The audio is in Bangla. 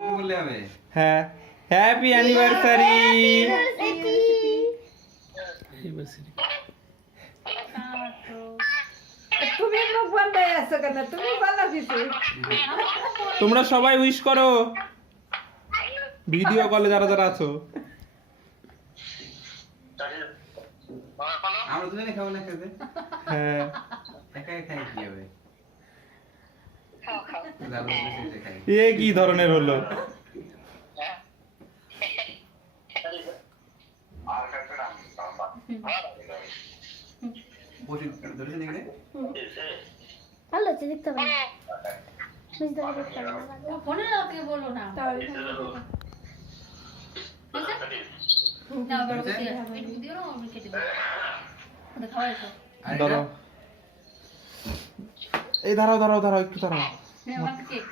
বললে হবে। হ্যাঁ, হ্যাপি অ্যানিভার্সারি। তুমি মুখ বন্ধ হয়ে আছো কেন? তুমি বলো কিছু। তোমরা সবাই উইশ করো, ভিডিও কলে যারা যারা আছো। আমরা দুজনে খাবো না খেতে। হ্যাঁ, একা খাই কি হবে? যাবো বসে খাই। এ কি ধরনের হলো? বসে ধরেছে নাকি রে? ভালো হচ্ছে, দেখতে পাবো না। বুঝতে পারবো, দেখতে পাবো না। ফোনে না থেকে বলো না তাহলে না বড় কিছু একটু দিও না আমি কেটে দেব ওটা খাওয়াই তো আর ধরো, এই দাঁড়াও দাঁড়াও দাঁড়াও, একটু দাঁড়াও। হ্যাঁ আমাকে কেক